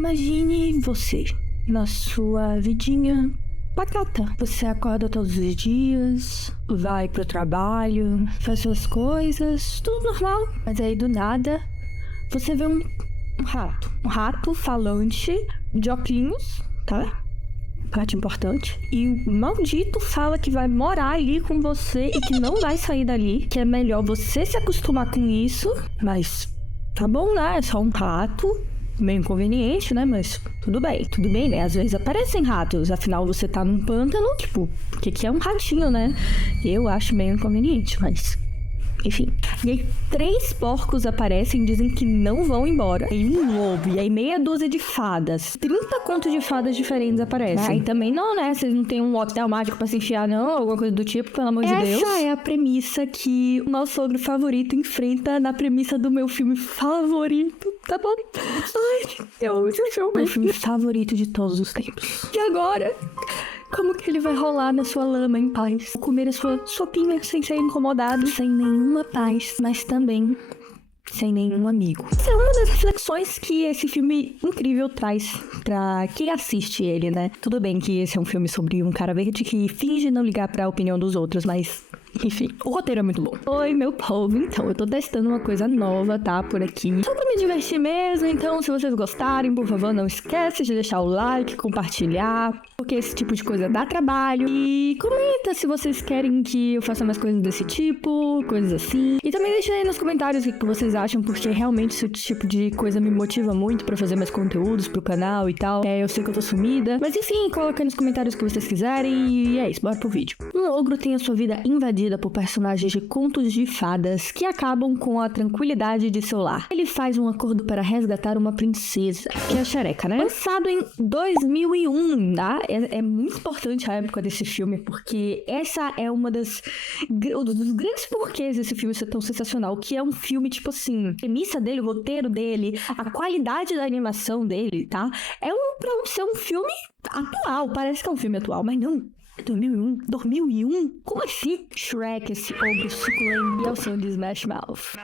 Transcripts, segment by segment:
Imagine você na sua vidinha pacata. Você acorda todos os dias, vai pro trabalho, faz suas coisas, tudo normal. Mas aí do nada, você vê um rato. Um rato falante de óculos, tá? Parte importante. E o maldito fala que vai morar ali com você e que não vai sair dali. Que é melhor você se acostumar com isso. Mas tá bom, né? É só um rato. Meio inconveniente, né? Mas tudo bem, né? Às vezes aparecem ratos, afinal você tá num pântano, tipo, o que é um ratinho, né? Eu acho meio inconveniente, mas enfim. E aí 3 porcos aparecem e dizem que não vão embora. E um lobo, e aí meia dúzia de fadas. 30 contos de fadas diferentes aparecem. Aí também não, né? Vocês não tem um hotel mágico pra se enfiar, não? Alguma coisa do tipo, pelo amor de Deus. Essa é a premissa que o nosso sogro favorito enfrenta na premissa do meu filme favorito, tá bom? Ai, eu amo esse filme. Meu filme favorito de todos os tempos. E agora? Como que ele vai rolar na sua lama em paz? Comer a sua sopinha sem ser incomodado, sem nenhuma paz, mas também sem nenhum amigo. Essa é uma das reflexões que esse filme incrível traz pra quem assiste ele, né? Tudo bem que esse é um filme sobre um cara verde que finge não ligar pra opinião dos outros, mas enfim, o roteiro é muito bom. Oi, meu povo, então, eu tô testando uma coisa nova, tá, por aqui. Só pra me divertir mesmo, então, se vocês gostarem, por favor, não esquece de deixar o like, compartilhar, porque esse tipo de coisa dá trabalho. E comenta se vocês querem que eu faça mais coisas desse tipo, coisas assim. E também deixa aí nos comentários o que vocês acham, porque realmente esse tipo de coisa me motiva muito pra fazer mais conteúdos pro canal e tal. Eu sei que eu tô sumida, mas enfim, coloca aí nos comentários o que vocês quiserem e é isso, bora pro vídeo. Um ogro tem a sua vida invadida por personagens de contos de fadas que acabam com a tranquilidade de seu lar. Ele faz um acordo para resgatar uma princesa, que é a Xereca, né? Lançado em 2001, tá? É muito importante a época desse filme, porque essa é uma dos grandes porquês desse filme ser tão sensacional, que é um filme, tipo assim, a premissa dele, o roteiro dele, a qualidade da animação dele, tá? Pra ser um filme atual, parece que é um filme atual, mas não. 2001? Como assim? Shrek, esse ogro suculento e ao som de Smash Mouth.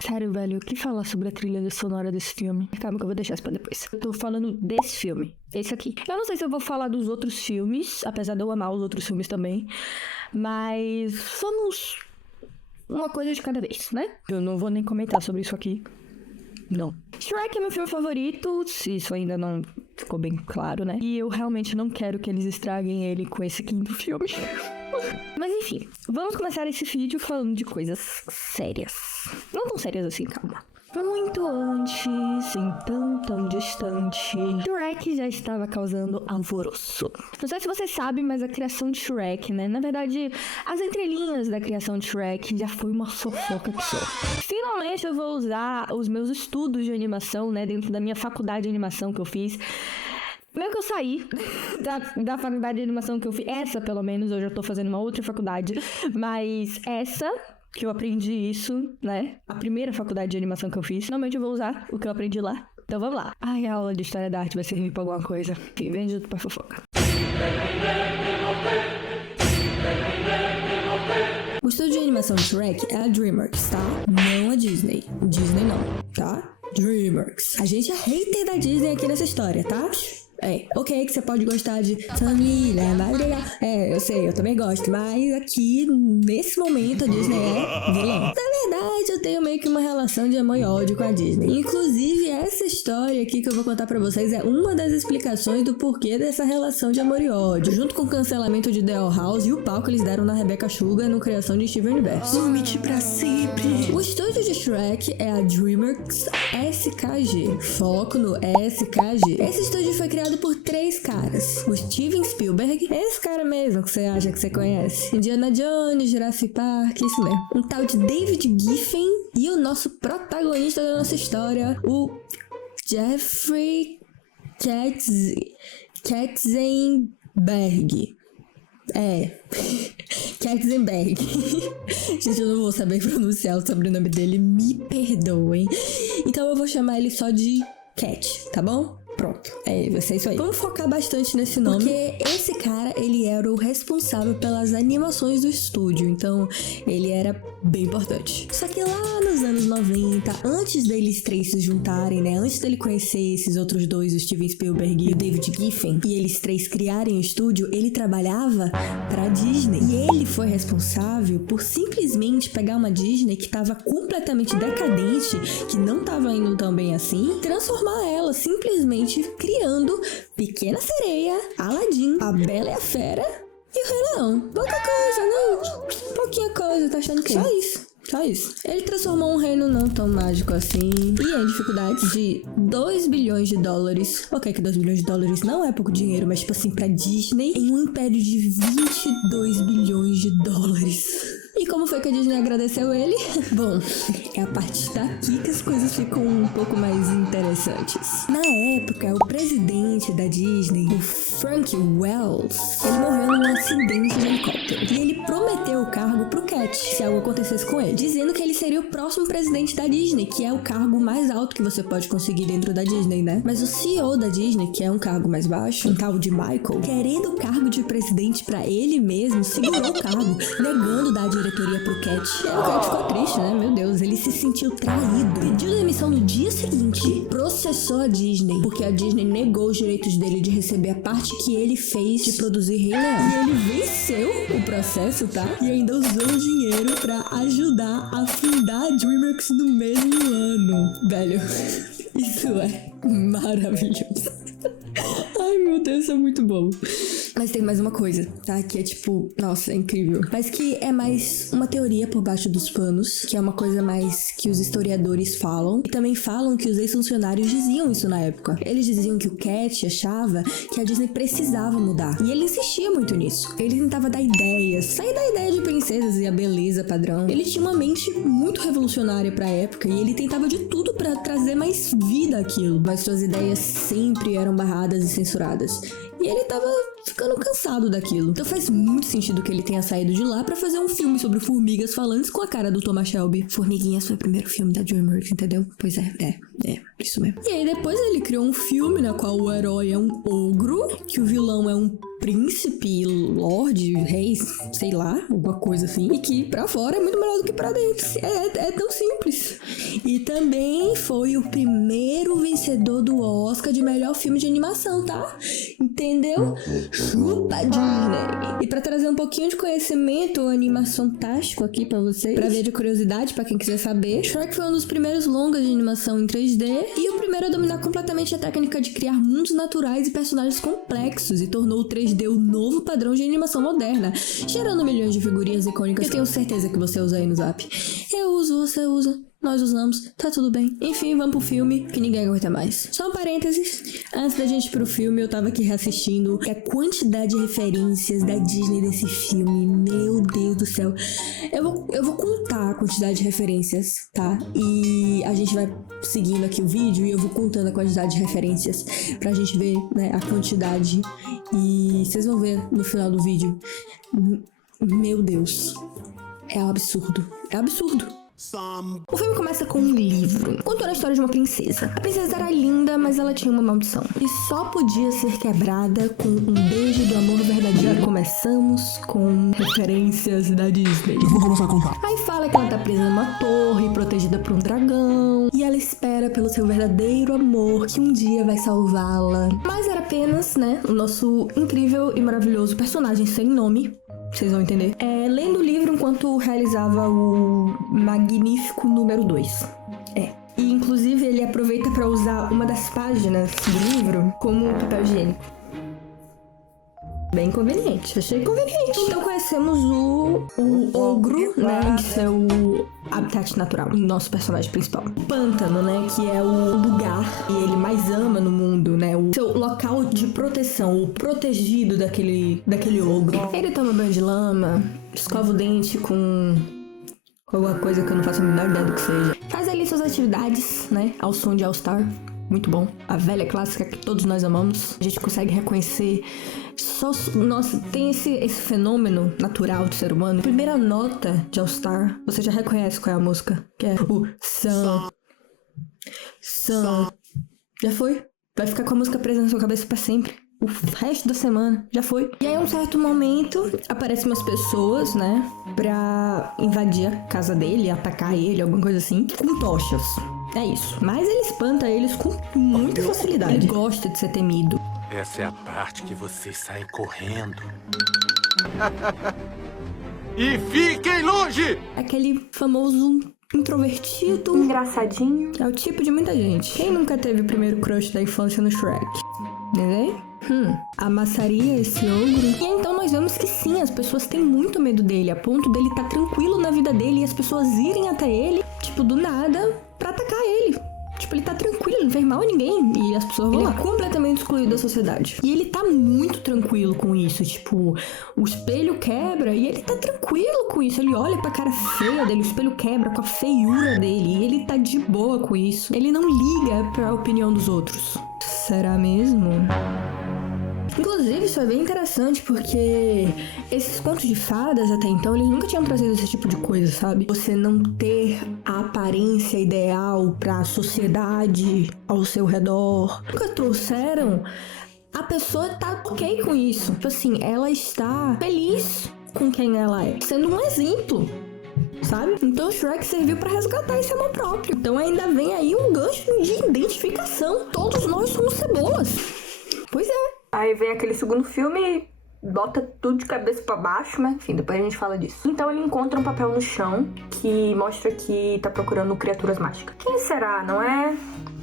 Sério, velho, o que falar sobre a trilha sonora desse filme? Calma que eu vou deixar isso pra depois. Eu tô falando desse filme, esse aqui. Eu não sei se eu vou falar dos outros filmes, apesar de eu amar os outros filmes também, mas somos uma coisa de cada vez, né? Eu não vou nem comentar sobre isso aqui. Não. Shrek é meu filme favorito, se isso ainda não ficou bem claro, né? E eu realmente não quero que eles estraguem ele com esse 5º filme. Mas enfim, vamos começar esse vídeo falando de coisas sérias. Não tão sérias assim, calma. Muito antes, então tão distante, Shrek já estava causando alvoroço. Não sei se você sabe, mas a criação de Shrek, né? Na verdade, as entrelinhas da criação de Shrek já foi uma fofoca que só. Finalmente eu vou usar os meus estudos de animação, né? Dentro da minha faculdade de animação que eu fiz. Mesmo que eu saí da faculdade de animação que eu fiz, essa pelo menos, eu já tô fazendo uma outra faculdade, mas essa que eu aprendi isso, né? A primeira faculdade de animação que eu fiz, finalmente eu vou usar o que eu aprendi lá. Então vamos lá. Ai, a aula de História da Arte vai servir pra alguma coisa. Enfim, vem junto pra fofoca. O estúdio de animação de Shrek é a DreamWorks, tá? Não a Disney. Disney não, tá? DreamWorks. A gente é hater da Disney aqui nessa história, tá? Ok, que você pode gostar de família, eu sei, eu também gosto, mas aqui, nesse momento, a Disney é vilã. Na verdade, eu tenho meio que uma relação de amor e ódio com a Disney. Inclusive, essa história aqui que eu vou contar pra vocês é uma das explicações do porquê dessa relação de amor e ódio, junto com o cancelamento de The Owl House e o pau que eles deram na Rebecca Sugar no criação de Steven Universe. Vomite pra sempre! O estúdio de Shrek é a DreamWorks SKG. Foco no SKG. Esse estúdio foi criado por 3 caras. O Steven Spielberg, esse cara mesmo que você acha que você conhece. Indiana Jones, Jurassic Park, isso mesmo. Um tal de David Giffen e o nosso protagonista da nossa história, o Jeffrey Katzenberg. Katzenberg. Gente, eu não vou saber pronunciar o sobrenome dele, me perdoem. Então eu vou chamar ele só de Cat, tá bom? Pronto, vai ser isso aí. Vamos focar bastante nesse nome, porque esse cara, ele era o responsável pelas animações do estúdio, então ele era bem importante. Só que lá no nos anos 90, antes deles três se juntarem, né? Antes dele conhecer esses outros dois, o Steven Spielberg e o David Giffen, e eles três criarem o estúdio, ele trabalhava pra Disney. E ele foi responsável por simplesmente pegar uma Disney que tava completamente decadente, que não tava indo tão bem assim, e transformar ela simplesmente criando Pequena Sereia, Aladdin, A Bela e a Fera e o Rei Leão. Pouca coisa, não? Pouquinha coisa, tá achando que só isso. Ele transformou um reino não tão mágico assim e em dificuldades de 2 bilhões de dólares. Ok, que 2 bilhões de dólares não é pouco dinheiro, mas tipo assim, pra Disney, em um império de 22 bilhões de dólares. E como foi que a Disney agradeceu ele? Bom, é a partir daqui que as coisas ficam um pouco mais interessantes. Na época, o presidente da Disney, o Frank Wells, ele morreu num acidente de helicóptero. E ele prometeu o cargo pro Cat, se algo acontecesse com ele, dizendo que ele seria o próximo presidente da Disney, que é o cargo mais alto que você pode conseguir dentro da Disney, né? Mas o CEO da Disney, que é um cargo mais baixo, um tal de Michael, querendo o cargo de presidente pra ele mesmo, segurou o cargo, negando dar a diretoria pro Cat. E aí o Cat ficou triste, né? Meu Deus, ele se sentiu traído. Pediu demissão no dia seguinte, processou a Disney, porque a Disney negou os direitos dele de receber a parte que ele fez de produzir Rei Leão. E ele venceu o processo, tá? E ainda usou o dinheiro pra ajudar a fundar a DreamWorks no mesmo ano. Velho, isso é maravilhoso. Ai, meu Deus, isso é muito bom. Mas tem mais uma coisa, tá? Que é tipo, nossa, é incrível. Mas que é mais uma teoria por baixo dos panos, que é uma coisa mais que os historiadores falam. E também falam que os ex-funcionários diziam isso na época. Eles diziam que o Cat achava que a Disney precisava mudar. E ele insistia muito nisso. Ele tentava dar ideias, sair da ideia de princesas e a beleza padrão. Ele tinha uma mente muito revolucionária pra época e ele tentava de tudo pra trazer mais vida àquilo. Mas suas ideias sempre eram barradas e censuradas. E ele tava ficando cansado daquilo. Então faz muito sentido que ele tenha saído de lá pra fazer um filme sobre formigas falantes com a cara do Thomas Shelby. Formiguinhas foi o primeiro filme da DreamWorks, entendeu? Pois é, isso mesmo. E aí depois ele criou um filme na qual o herói é um ogro, que o vilão é um príncipe, lorde, rei, sei lá, alguma coisa assim. E que pra fora é muito melhor do que pra dentro. É tão simples. E também foi o primeiro vencedor do Oscar de melhor filme de animação, tá? Entendeu? Chupa Disney! E pra trazer um pouquinho de conhecimento, animação tático aqui pra vocês, pra ver de curiosidade, pra quem quiser saber, Shrek foi um dos primeiros longas de animação em 3D e o primeiro a dominar completamente a técnica de criar mundos naturais e personagens complexos e tornou o 3D o novo padrão de animação moderna, gerando milhões de figurinhas icônicas que eu tenho certeza que você usa aí no Zap. Eu uso, você usa. Nós usamos, tá tudo bem. Enfim, vamos pro filme, que ninguém aguenta mais. Só um parênteses, antes da gente ir pro filme, eu tava aqui reassistindo a quantidade de referências da Disney desse filme. Meu Deus do céu. Eu vou contar a quantidade de referências, tá? E a gente vai seguindo aqui o vídeo e eu vou contando a quantidade de referências pra gente ver, né, a quantidade. E vocês vão ver no final do vídeo. Meu Deus. É um absurdo. É absurdo. O filme começa com um livro, contando a história de uma princesa. A princesa era linda, mas ela tinha uma maldição e só podia ser quebrada com um beijo do amor verdadeiro. Já começamos com referências da Disney. Eu vou começar a contar. Aí fala que ela tá presa numa torre, protegida por um dragão, e ela espera pelo seu verdadeiro amor, que um dia vai salvá-la. Mas era apenas, né, o nosso incrível e maravilhoso personagem sem nome. Vocês vão entender. Lendo o livro enquanto realizava o magnífico número 2. E inclusive ele aproveita para usar uma das páginas do livro como papel higiênico. Bem conveniente, achei conveniente. Então conhecemos o ogro, né, que é o habitat natural do nosso personagem principal. O pântano, né, que é o lugar que ele mais ama no mundo, né, o seu local de proteção, o protegido daquele ogro. Ele toma banho de lama, escova o dente com alguma coisa que eu não faço a menor ideia do que seja. Faz ali suas atividades, né, ao som de All Star. Muito bom. A velha clássica que todos nós amamos. A gente consegue reconhecer. Nossa, tem esse fenômeno natural do ser humano. A primeira nota de All Star, você já reconhece qual é a música. Que é o Sun. Já foi? Vai ficar com a música presa na sua cabeça pra sempre. o resto da semana, já foi. E aí, em um certo momento, aparecem umas pessoas, né, pra invadir a casa dele, atacar ele, alguma coisa assim, com tochas. É isso. Mas ele espanta eles com muita facilidade. Ele gosta de ser temido. Essa é a parte que vocês saem correndo. E fiquem longe! Aquele famoso introvertido, engraçadinho, que é o tipo de muita gente. Quem nunca teve o primeiro crush da infância no Shrek? Ninguém? Amassaria esse ogro. E então nós vemos que sim, as pessoas têm muito medo dele, a ponto dele estar tranquilo na vida dele e as pessoas irem até ele, tipo, do nada, pra atacar ele. Tipo, ele tá tranquilo, não fez mal a ninguém. E as pessoas vão lá. Ele é completamente excluído da sociedade. E ele tá muito tranquilo com isso. Tipo, o espelho quebra e ele tá tranquilo com isso. Ele olha pra cara feia dele, o espelho quebra com a feiura dele. E ele tá de boa com isso. Ele não liga pra opinião dos outros. Será mesmo? Inclusive, isso é bem interessante porque esses contos de fadas até então, eles nunca tinham trazido esse tipo de coisa, sabe? Você não ter a aparência ideal pra sociedade ao seu redor. Nunca trouxeram. A pessoa tá ok com isso. Tipo assim, ela está feliz com quem ela é, sendo um exemplo, sabe? Então o Shrek serviu pra resgatar esse amor próprio. Então ainda vem aí um gancho de identificação. Todos nós somos cebolas. Pois é. Aí vem aquele segundo filme e bota tudo de cabeça pra baixo, mas enfim, depois a gente fala disso. Então ele encontra um papel no chão que mostra que tá procurando criaturas mágicas. Quem será, não é?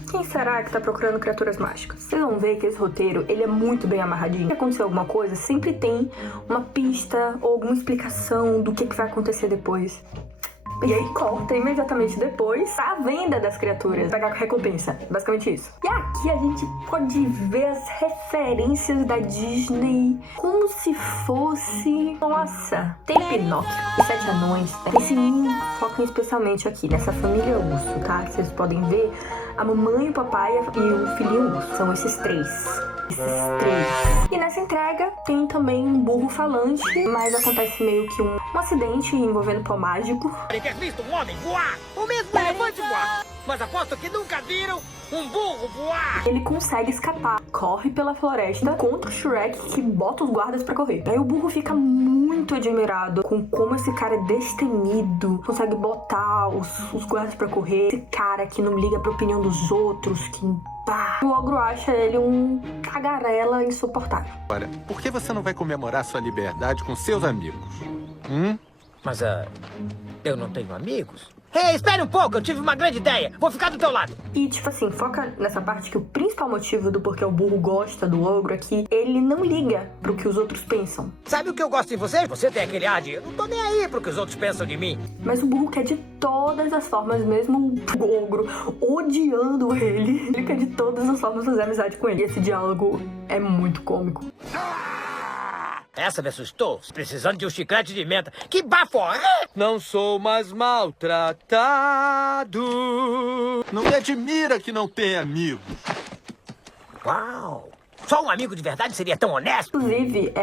Quem será que tá procurando criaturas mágicas? Vocês vão ver que esse roteiro, ele é muito bem amarradinho. Se acontecer alguma coisa, sempre tem uma pista ou alguma explicação do que vai acontecer depois. E aí corta imediatamente depois a venda das criaturas, pagar recompensa, basicamente isso. E aqui a gente pode ver as referências da Disney como se fosse... Nossa, tem Pinóquio, os 7 anões, esse foca especialmente aqui nessa família urso, tá? Vocês podem ver a mamãe, o papai e o filhinho urso, são esses três. E nessa entrega tem também um burro falante, mas acontece meio que um acidente envolvendo pó mágico. Ter visto um homem voar, o mesmo elefante voar, mas aposto que nunca viram um burro voar. Ele consegue escapar, corre pela floresta contra o Shrek, que bota os guardas pra correr. Aí o burro fica muito admirado com como esse cara é destemido, consegue botar os guardas pra correr. Esse cara que não liga pra opinião dos outros, que... O ogro acha ele um tagarela insuportável. Olha, por que você não vai comemorar sua liberdade com seus amigos? Mas, eu não tenho amigos? Ei, espere um pouco, eu tive uma grande ideia. Vou ficar do teu lado. E, tipo assim, foca nessa parte que o principal motivo do porquê o burro gosta do ogro é que ele não liga pro que os outros pensam. Sabe o que eu gosto de você? Você tem aquele ar de eu não tô nem aí pro que os outros pensam de mim. Mas o burro quer de todas as formas, mesmo o ogro odiando ele quer de todas as formas fazer amizade com ele. E esse diálogo é muito cômico. Essa me assustou, precisando de um chiclete de menta. Que bafo! Não sou mais maltratado. Não me admira que não tenha amigos. Uau! Só um amigo de verdade seria tão honesto? Inclusive,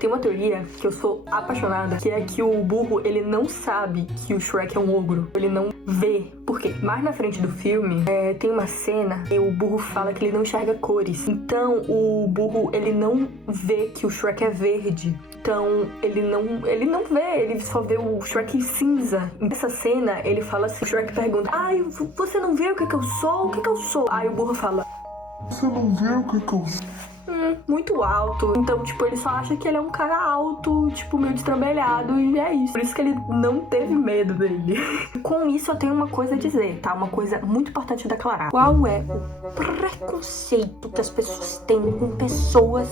tem uma teoria que eu sou apaixonada, que é que o burro, ele não sabe que o Shrek é um ogro. Ele não vê. Por quê? Mais na frente do filme, tem uma cena que o burro fala que ele não enxerga cores. Então, o burro, ele não vê que o Shrek é verde. Então, ele não vê, ele só vê o Shrek cinza. Nessa cena, ele fala assim, o Shrek pergunta, ai, você não vê o que eu sou? O que eu sou? Aí o burro fala, você não vê o que eu sou? Muito alto. Então, tipo, ele só acha que ele é um cara alto, tipo, meio destrambelhado, e é isso. Por isso que ele não teve medo dele. Com isso, eu tenho uma coisa a dizer, tá? Uma coisa muito importante declarar. Qual é o preconceito que as pessoas têm com pessoas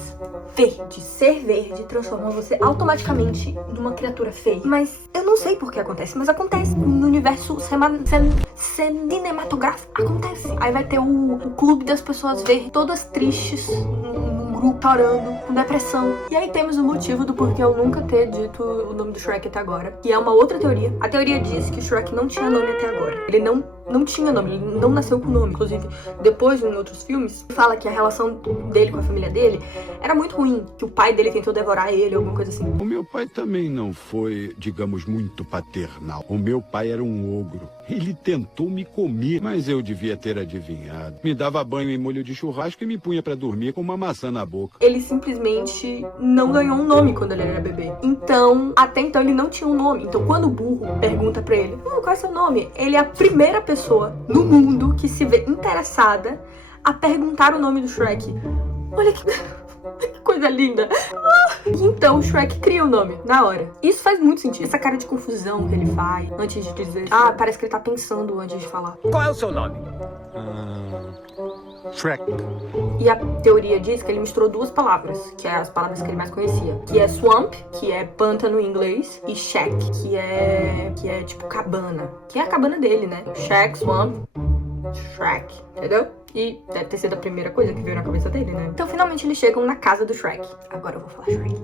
verdes? Ser verde transforma você automaticamente numa criatura feia. Mas eu não sei por que acontece, mas acontece. No universo cinematográfico, acontece. Aí vai ter o clube das pessoas verdes, todas tristes, chorando, com depressão. E aí temos o motivo do porquê eu nunca ter dito o nome do Shrek até agora, que é uma outra teoria. A teoria diz que o Shrek não tinha nome até agora. Ele não não tinha nome, ele não nasceu com nome. Inclusive, depois, em outros filmes, fala que a relação dele com a família dele era muito ruim, que o pai dele tentou devorar ele, alguma coisa assim. O meu pai também não foi, digamos, muito paternal. O meu pai era um ogro. Ele tentou me comer, mas eu devia ter adivinhado. Me dava banho em molho de churrasco e me punha pra dormir com uma maçã na boca. Ele simplesmente não ganhou um nome quando ele era bebê. Então, até então ele não tinha um nome. Então, quando o burro pergunta pra ele, qual é seu nome? Ele é a primeira pessoa no mundo que se vê interessada a perguntar o nome do Shrek. Olha que coisa linda. Então o Shrek cria o nome, na hora. Isso faz muito sentido. Essa cara de confusão que ele faz antes de dizer... parece que ele tá pensando antes de falar. Qual é o seu nome? Shrek. E a teoria diz que ele misturou duas palavras, que é as palavras que ele mais conhecia. Que é swamp, que é pântano em inglês, e shack, que é tipo cabana. Que é a cabana dele, né? Shack, swamp, Shrek, entendeu? E deve ter sido a primeira coisa que veio na cabeça dele, né? Então, finalmente, eles chegam na casa do Shrek. Agora eu vou falar Shrek.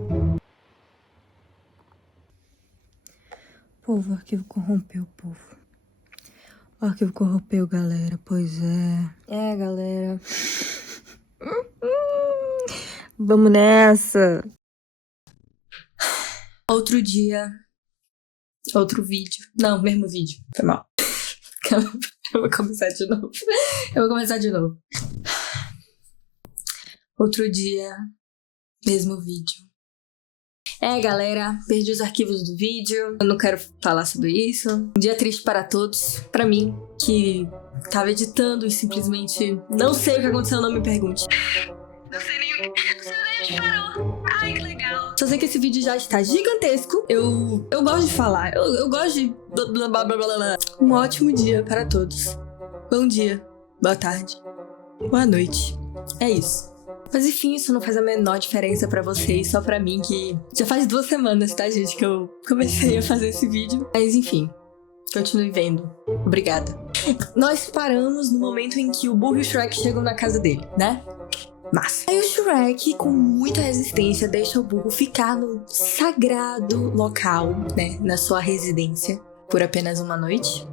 Povo, o arquivo corrompeu, povo. O arquivo corrompeu, galera. Pois é. Galera. Vamos nessa. Outro dia. Outro vídeo. Não, mesmo vídeo. Foi mal. Eu vou começar de novo. Outro dia, mesmo vídeo. Galera, perdi os arquivos do vídeo. Eu não quero falar sobre isso. Um dia triste para todos. Pra mim, que tava editando e simplesmente não sei o que aconteceu, não me pergunte. Não sei nem onde parou. Ai, que legal. Só sei que esse vídeo já está gigantesco. Eu gosto de falar. Eu gosto de... blá, blá, blá, blá, blá. Um ótimo dia para todos. Bom dia, boa tarde, boa noite. É isso. Mas enfim, isso não faz a menor diferença pra vocês, só pra mim, que já faz 2 semanas, tá, gente, que eu comecei a fazer esse vídeo. Mas enfim, continue vendo. Obrigada. Nós paramos no momento em que o burro e o Shrek chegam na casa dele, né? Massa. Aí o Shrek, com muita resistência, deixa o burro ficar no sagrado local, né, na sua residência, por apenas uma noite.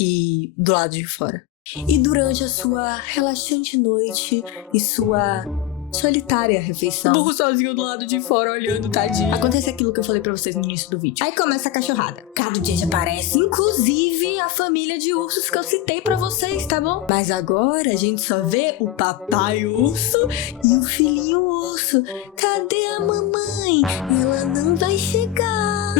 E do lado de fora. E durante a sua relaxante noite e sua solitária refeição, o burro sozinho do lado de fora olhando, tadinho, acontece aquilo que eu falei pra vocês no início do vídeo. Aí começa a cachorrada. Cada dia já aparece, inclusive a família de ursos que eu citei pra vocês, tá bom? Mas agora a gente só vê o papai urso e o filhinho urso. Cadê a mamãe? Ela não vai chegar.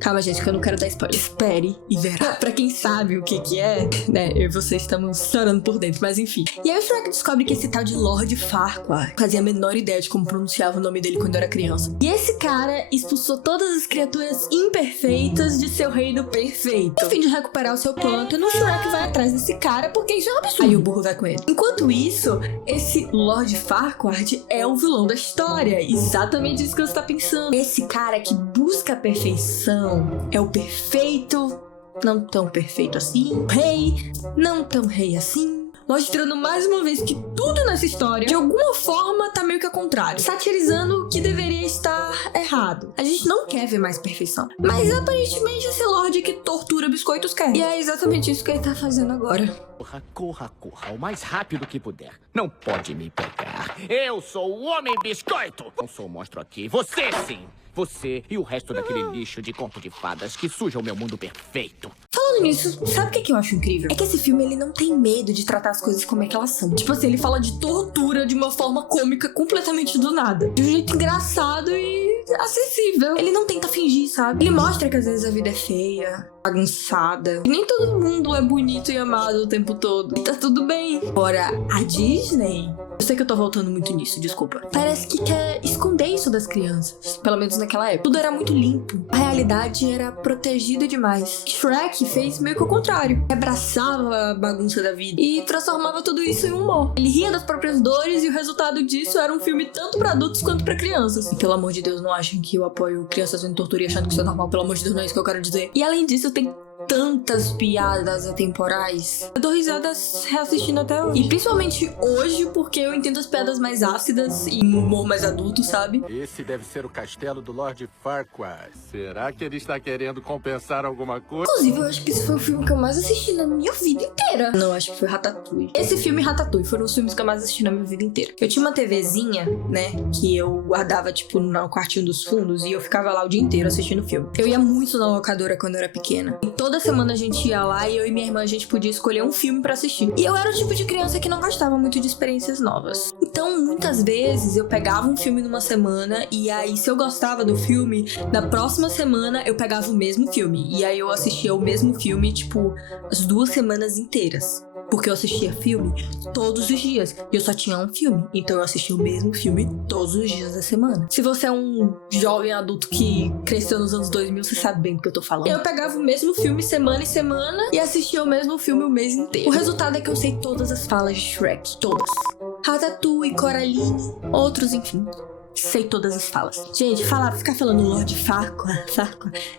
Calma, gente, que eu não quero dar spoiler. Espere e verá. Pra quem sabe o que é, né, eu e você estamos chorando por dentro, mas enfim. E aí o Shrek descobre que esse tal de Lord Farquaad fazia a menor ideia de como pronunciava o nome dele quando era criança. E esse cara expulsou todas as criaturas imperfeitas de seu reino perfeito. No fim de recuperar o seu pântano, o Shrek vai atrás desse cara porque isso é um absurdo. Aí o burro vai com ele. Enquanto isso, esse Lord Farquaad é o vilão da história. Exatamente isso que você tá pensando. Esse cara que busca a perfeição é o perfeito, não tão perfeito assim, rei, não tão rei assim, mostrando mais uma vez que tudo nessa história, de alguma forma, tá meio que ao contrário, satirizando o que deveria estar errado. A gente não quer ver mais perfeição, mas aparentemente esse Lorde que tortura biscoitos quer. E é exatamente isso que ele tá fazendo agora. Corra, o mais rápido que puder. Não pode me pegar. Eu sou o Homem Biscoito. Não sou o monstro aqui, você sim. Você e o resto daquele lixo de conto de fadas que suja o meu mundo perfeito. Falando nisso, sabe o que eu acho incrível? É que esse filme, ele não tem medo de tratar as coisas como é que elas são. Tipo assim, ele fala de tortura de uma forma cômica completamente do nada. De um jeito engraçado e acessível. Ele não tenta fingir, sabe? Ele mostra que às vezes a vida é feia, bagunçada. E nem todo mundo é bonito e amado o tempo todo. E tá tudo bem. Agora, a Disney... Eu sei que eu tô voltando muito nisso, desculpa. Parece que quer esconder isso das crianças. Pelo menos naquela época. Tudo era muito limpo. A realidade era protegida demais. Shrek fez meio que o contrário. Abraçava a bagunça da vida e transformava tudo isso em humor. Ele ria das próprias dores e o resultado disso era um filme tanto pra adultos quanto pra crianças. E pelo amor de Deus, não achem que eu apoio crianças sendo tortura e achando que isso é normal. Pelo amor de Deus, não é isso que eu quero dizer. E além disso, tem tantas piadas atemporais. Eu dou risadas reassistindo até hoje. E principalmente hoje, porque eu entendo as piadas mais ácidas e um humor mais adulto, sabe? Esse deve ser o castelo do Lord Farquaad. Será que ele está querendo compensar alguma coisa? Inclusive, eu acho que esse foi o filme que eu mais assisti na minha vida inteira. Não, acho que foi Ratatouille. Esse filme e Ratatouille foram os filmes que eu mais assisti na minha vida inteira. Eu tinha uma TVzinha, né, que eu guardava, tipo, no quartinho dos fundos e eu ficava lá o dia inteiro assistindo filme. Eu ia muito na locadora quando eu era pequena. E toda semana a gente ia lá e eu e minha irmã, a gente podia escolher um filme pra assistir. E eu era o tipo de criança que não gostava muito de experiências novas. Então, muitas vezes, eu pegava um filme numa semana e aí, se eu gostava do filme, na próxima semana eu pegava o mesmo filme. E aí eu assistia o mesmo filme, tipo, as 2 semanas inteiras. Porque eu assistia filme todos os dias. E eu só tinha um filme. Então eu assistia o mesmo filme todos os dias da semana. Se você é um jovem adulto que cresceu nos anos 2000, você sabe bem do que eu tô falando. Eu pegava o mesmo filme semana em semana e assistia o mesmo filme o mês inteiro. O resultado é que eu sei todas as falas de Shrek. Todas. Ratatouille, Coraline, outros, enfim. Sei todas as falas. Gente, ficar falando Lord Farquaad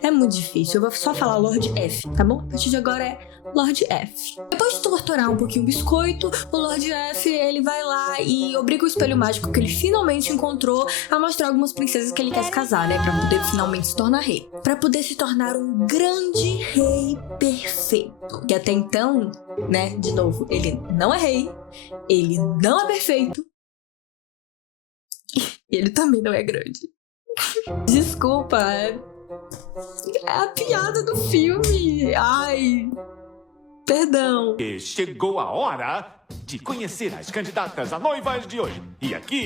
é muito difícil. Eu vou só falar Lord F, tá bom? A partir de agora é Lord F. Depois de torturar um pouquinho o biscoito, o Lord F, ele vai lá e obriga o espelho mágico que ele finalmente encontrou a mostrar algumas princesas que ele quer se casar, né? Pra poder finalmente se tornar rei. Pra poder se tornar um grande rei perfeito. E até então, né, de novo, ele não é rei, ele não é perfeito, ele também não é grande. Desculpa, é a piada do filme. Ai, perdão. E chegou a hora de conhecer as candidatas a noivas de hoje. E aqui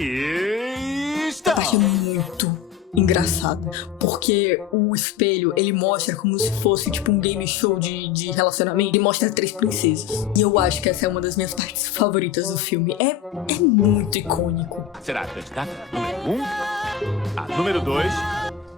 está. Eu achei muito engraçado, porque o espelho, ele mostra como se fosse tipo um game show de relacionamento. Ele mostra 3 princesas. E eu acho que essa é uma das minhas partes favoritas do filme. É muito icônico. Será a candidata número 1, a número 2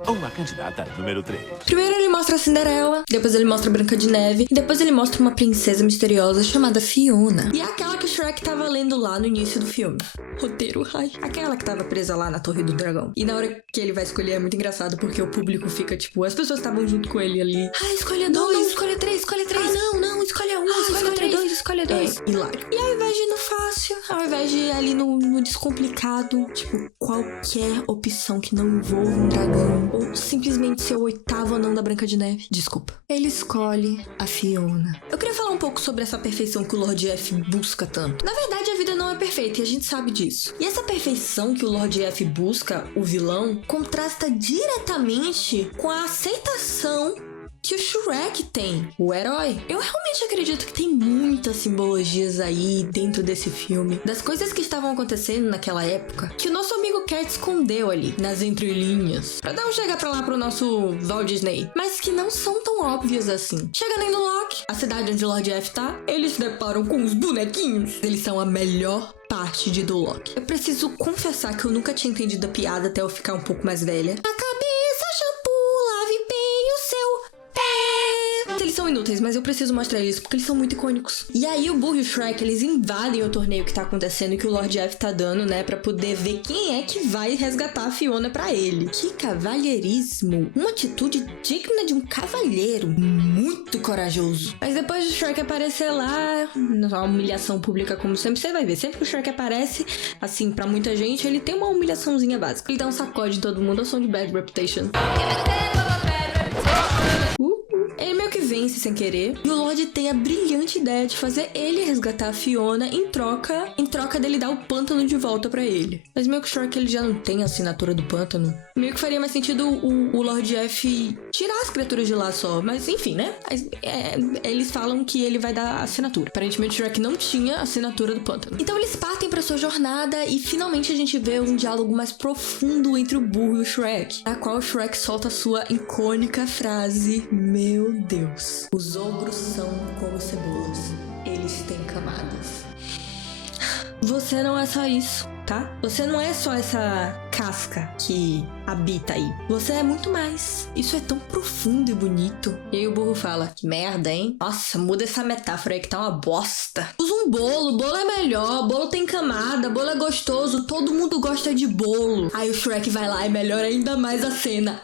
ou a candidata número 3? Primeiro ele mostra a Cinderela, depois ele mostra a Branca de Neve, e depois ele mostra uma princesa misteriosa chamada Fiona. E é aquela que o Shrek tava lendo lá no início do filme. Roteiro, ai. Aquela que tava presa lá na Torre do Dragão. E na hora que ele vai escolher é muito engraçado, porque o público fica tipo, as pessoas estavam junto com ele ali. Ah, escolha 2, não, escolha 3, escolha 3. Ah, não, escolha 1, escolha 2, escolha 2. É hilário. E ao invés de ir no fácil, ao invés de ir ali no descomplicado, tipo, qualquer opção que não envolva um dragão, ou simplesmente ser o 8º anão da Branca de Neve, desculpa, ele escolhe a Fiona. Eu queria falar um pouco sobre essa perfeição que o Lord F busca tanto. Na verdade, a vida não é perfeita e a gente sabe disso. E essa perfeição que o Lord F busca, o vilão, contrasta diretamente com a aceitação que o Shrek tem, o herói. Eu realmente acredito que tem muitas simbologias aí dentro desse filme, das coisas que estavam acontecendo naquela época, que o nosso amigo Cat escondeu ali, nas entrelinhas, pra dar um chega pra lá pro nosso Walt Disney, mas que não são tão óbvias assim. Chegando em Loki, a cidade onde o Lord F tá, eles se deparam com os bonequinhos. Eles são a melhor parte de Duloc. Eu preciso confessar que eu nunca tinha entendido a piada até eu ficar um pouco mais velha. A cabeça, shampoo, lave bem o seu pé. Eles são inúteis, mas eu preciso mostrar eles porque eles são muito icônicos. E aí o Burro e o Shrek, eles invadem o torneio que tá acontecendo e que o Lord F tá dando, né, pra poder ver quem é que vai resgatar a Fiona pra ele. Que cavalheirismo! Uma atitude digna de um cavalheiro. Muito corajoso. Mas depois do Shrek aparecer lá, uma humilhação pública como sempre, você vai ver. Sempre que o Shrek aparece, assim, pra muita gente, ele tem uma humilhaçãozinha básica. Ele dá um sacode em todo mundo ao som de Bad Reputation. Ele meio que vence sem querer. E o Lorde tem a brilhante ideia de fazer ele resgatar a Fiona em troca dele dar o pântano de volta pra ele. Mas meio que o Shrek, ele já não tem a assinatura do pântano. Meio que faria mais sentido o Lord F tirar as criaturas de lá só. Mas enfim, né? Eles falam que ele vai dar a assinatura. Aparentemente o Shrek não tinha a assinatura do pântano. Então eles partem pra sua jornada e finalmente a gente vê um diálogo mais profundo entre o Burro e o Shrek, na qual o Shrek solta a sua icônica frase: meu Deus, os ogros são como cebolas, eles têm camadas. Você não é só isso, tá? Você não é só essa casca que habita aí. Você é muito mais. Isso é tão profundo e bonito. E aí o Burro fala: que merda, hein? Nossa, muda essa metáfora aí que tá uma bosta. Usa um bolo, bolo é melhor, bolo tem camada, bolo é gostoso, todo mundo gosta de bolo. Aí o Shrek vai lá e melhora ainda mais a cena.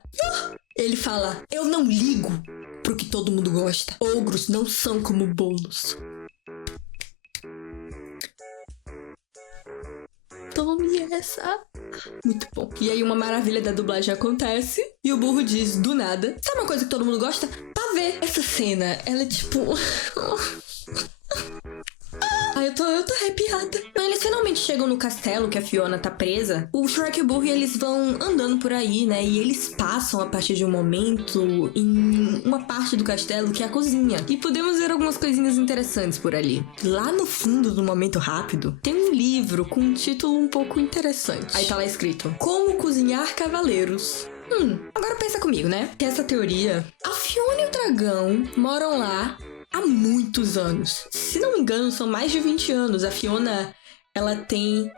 Ele fala: eu não ligo pro que todo mundo gosta. Ogros não são como bolos. Tome essa. Muito bom. E aí uma maravilha da dublagem acontece e o burro diz do nada: sabe uma coisa que todo mundo gosta? Pavê. Essa cena, ela é tipo... eu tô arrepiada. Eles finalmente chegam no castelo que a Fiona tá presa. O Shrek e o Burro, eles vão andando por aí, né? E eles passam a partir de um momento em uma parte do castelo que é a cozinha. E podemos ver algumas coisinhas interessantes por ali. Lá no fundo do momento rápido, tem um livro com um título um pouco interessante. Aí tá lá escrito: Como Cozinhar Cavaleiros. Agora pensa comigo, né? Que essa teoria, a Fiona e o dragão moram lá há muitos anos. Se não me engano, são mais de 20 anos. A Fiona, ela tem...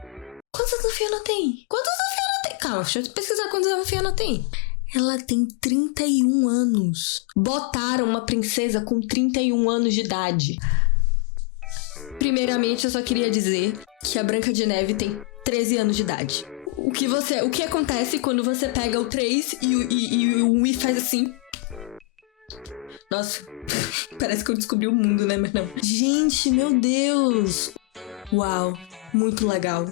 Quantos anos a Fiona tem? Calma, deixa eu pesquisar quantos anos a Fiona tem. Ela tem 31 anos. Botaram uma princesa com 31 anos de idade. Primeiramente, eu só queria dizer que a Branca de Neve tem 13 anos de idade. O que acontece quando você pega o 3 e o 1 e faz assim? Nossa, parece que eu descobri o mundo, né? Mas não. Gente, meu Deus! Uau, muito legal.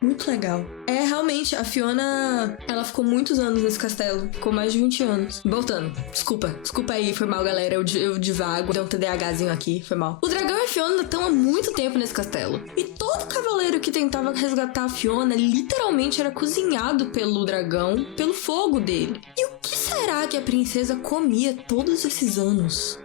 Muito legal. Realmente, a Fiona, ela ficou muitos anos nesse castelo. Ficou mais de 20 anos. Voltando. Desculpa aí, foi mal, galera. Eu divago. Deu um TDAHzinho aqui, foi mal. O dragão e a Fiona estão há muito tempo nesse castelo. E todo cavaleiro que tentava resgatar a Fiona, literalmente era cozinhado pelo dragão, pelo fogo dele. E o que será que a princesa comia todos esses anos?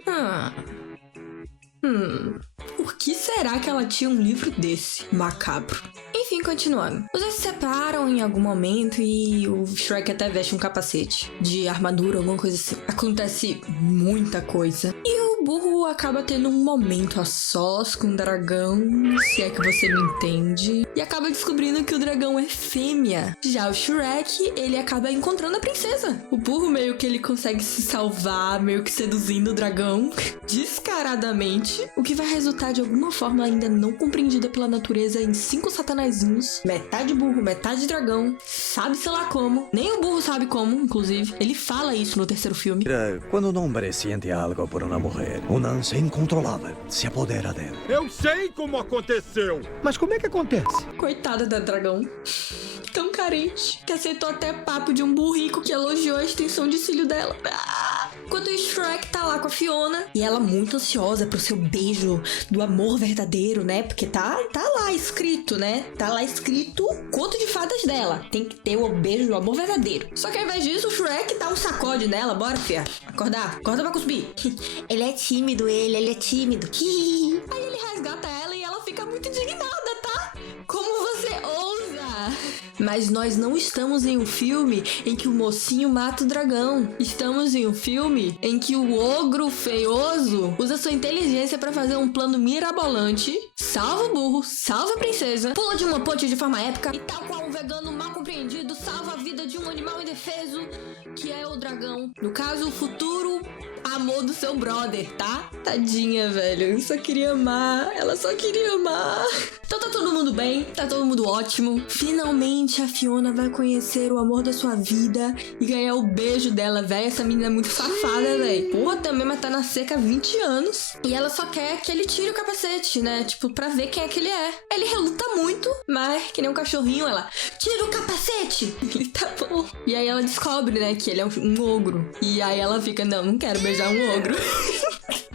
Por que será que ela tinha um livro desse? Macabro. Enfim, continuando. Os dois se separam em algum momento e o Shrek até veste um capacete de armadura, alguma coisa assim. Acontece muita coisa. E o burro acaba tendo um momento a sós com o dragão, se é que você me entende. E acaba descobrindo que o dragão é fêmea. Já o Shrek, ele acaba encontrando a princesa. O burro meio que ele consegue se salvar, meio que seduzindo o dragão descaradamente. O que vai resultar de alguma forma ainda não compreendida pela natureza em 5 satanazinhos. Metade burro, metade dragão. Sabe-se lá como. Nem o burro sabe como, inclusive. Ele fala isso no terceiro filme. Quando um homem sente algo por uma mulher, uma ânsia incontrolável se apodera dela. Eu sei como aconteceu! Mas como é que acontece? Coitada da dragão. Tão carente, que aceitou até papo de um burrico que elogiou a extensão de cílio dela. Enquanto o Shrek tá lá com a Fiona, e ela muito ansiosa pro seu beijo do amor verdadeiro, né? Porque tá lá escrito, né? Tá lá escrito o conto de fadas dela. Tem que ter o beijo do amor verdadeiro. Só que ao invés disso, o Shrek dá um sacode nela. Bora, fia. Acordar. Acorda pra cuspir. Ele é tímido, ele é tímido. Aí ele resgata ela e ela fica muito indignada, tá? Como você ousa? Mas nós não estamos em um filme em que o mocinho mata o dragão. Estamos em um filme em que o ogro feioso usa sua inteligência pra fazer um plano mirabolante, salva o burro, salva a princesa, pula de uma ponte de forma épica e tal qual um vegano mal compreendido salva a vida de um animal indefeso, que é o dragão. No caso, o futuro amor do seu brother, tá? Tadinha, velho. Eu só queria amar. Ela só queria amar. Então tá todo mundo bem, tá todo mundo ótimo. Finalmente a Fiona vai conhecer o amor da sua vida e ganhar o beijo dela, velho. Essa menina é muito safada, velho. Porra, também, mas tá na seca há 20 anos. E ela só quer que ele tire o capacete, né? Tipo, pra ver quem é que ele é. Ele reluta muito, mas que nem um cachorrinho, ela tira o capacete. Ele tá bom. E aí ela descobre, né, que ele é um ogro. E aí ela fica, não quero beijar um ogro.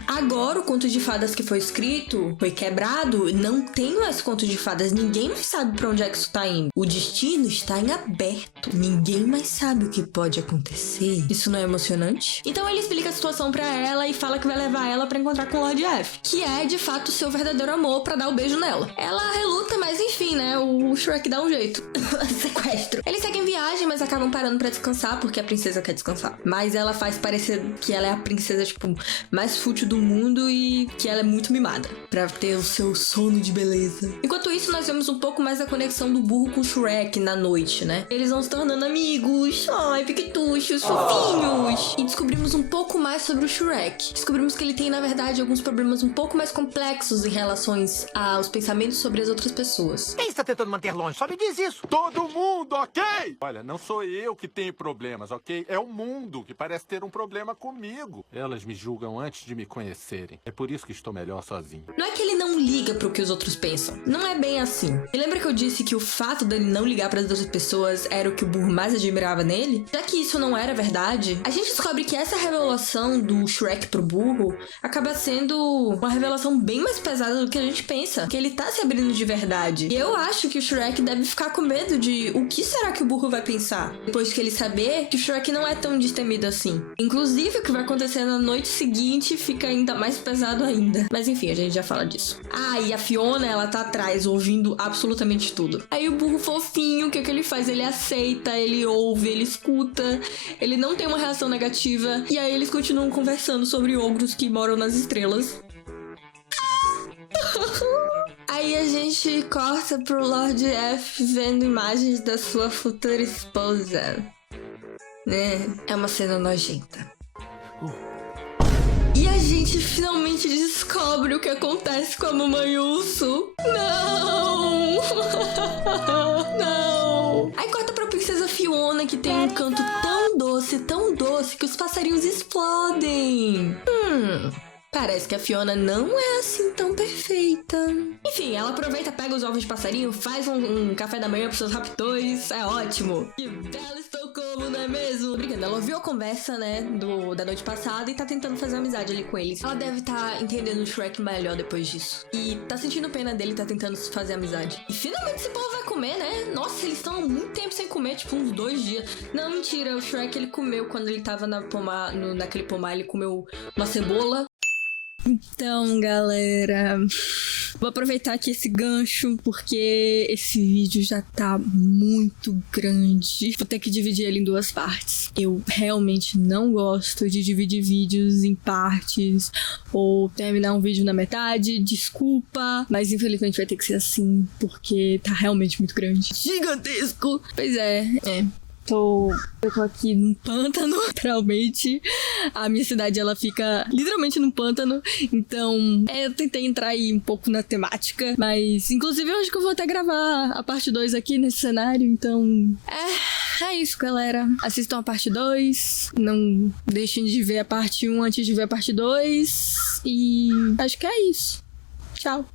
Agora o conto de fadas que foi escrito, foi quebrado, não tem mais conto de fadas, ninguém mais sabe pra onde é que isso tá indo. O destino está em aberto, ninguém mais sabe o que pode acontecer. Isso não é emocionante? Então ele explica a situação pra ela e fala que vai levar ela pra encontrar com o Lord F, que é de fato o seu verdadeiro amor pra dar o beijo nela. Ela reluta, mas enfim, né, o Shrek dá um jeito. Sequestro. Eles seguem viagem, mas acabam parando pra descansar, porque a princesa quer descansar. Mas ela faz parecer que ela é a princesa, tipo, mais fútil do mundo e que ela é muito mimada pra ter o seu sono de beleza. Enquanto isso, nós vemos um pouco mais a conexão do burro com o Shrek na noite, né? Eles vão se tornando amigos, ai, piquetuchos, fofinhos. E descobrimos um pouco mais sobre o Shrek. Descobrimos que ele tem, na verdade, alguns problemas um pouco mais complexos em relação aos pensamentos sobre as outras pessoas. Quem está tentando manter longe? Só me diz isso. Todo mundo, ok? Olha, não sou eu que tenho problemas, ok? É o mundo que parece ter um problema comigo. Elas me julgam antes de me conhecerem. É por isso que estou melhor sozinho. Não é que ele não liga pro que os outros pensam. Não é bem assim. E lembra que eu disse que o fato dele não ligar para as outras pessoas era o que o burro mais admirava nele? Já que isso não era verdade, a gente descobre que essa revelação do Shrek pro burro acaba sendo uma revelação bem mais pesada do que a gente pensa. Que ele tá se abrindo de verdade. E eu acho que o Shrek deve ficar com medo de o que será que o burro vai pensar depois que ele saber que o Shrek não é tão destemido assim. Inclusive, o que vai acontecer na noite seguinte fica ainda mais pesado ainda. Mas enfim, a gente já fala disso. Ah, e a Fiona, ela tá atrás, ouvindo absolutamente tudo. Aí o burro fofinho, o que ele faz? Ele aceita, ele ouve, ele escuta, ele não tem uma reação negativa. E aí eles continuam conversando sobre ogros que moram nas estrelas. Aí a gente corta pro Lord F vendo imagens da sua futura esposa. Né? É uma cena nojenta. E a gente finalmente descobre o que acontece com a mamãe urso. Não! Não! Aí corta pra princesa Fiona, que tem um canto tão doce que os passarinhos explodem. Parece que a Fiona não é assim tão perfeita. Enfim, ela aproveita, pega os ovos de passarinho, faz um café da manhã pros seus raptores. É ótimo. Que bela Estocolmo, não é mesmo? Brincando, ela ouviu a conversa, né, da noite passada e tá tentando fazer amizade ali com eles. Ela deve tá entendendo o Shrek melhor depois disso. E tá sentindo pena dele, tá tentando fazer amizade. E finalmente esse povo vai comer, né? Nossa, eles estão há muito tempo sem comer, tipo uns 2 dias. Não, mentira, o Shrek ele comeu quando ele tava naquele pomar, ele comeu uma cebola. Então, galera, vou aproveitar aqui esse gancho porque esse vídeo já tá muito grande. Vou ter que dividir ele em 2 partes. Eu realmente não gosto de dividir vídeos em partes ou terminar um vídeo na metade. Desculpa, mas infelizmente vai ter que ser assim porque tá realmente muito grande. Gigantesco! Pois é. Eu tô aqui num pântano, literalmente. A minha cidade, ela fica literalmente num pântano. Então, eu tentei entrar aí um pouco na temática. Mas, inclusive, eu acho que eu vou até gravar a parte 2 aqui nesse cenário. Então, é isso, galera. Assistam a parte 2. Não deixem de ver a parte 1 antes de ver a parte 2. E acho que é isso. Tchau.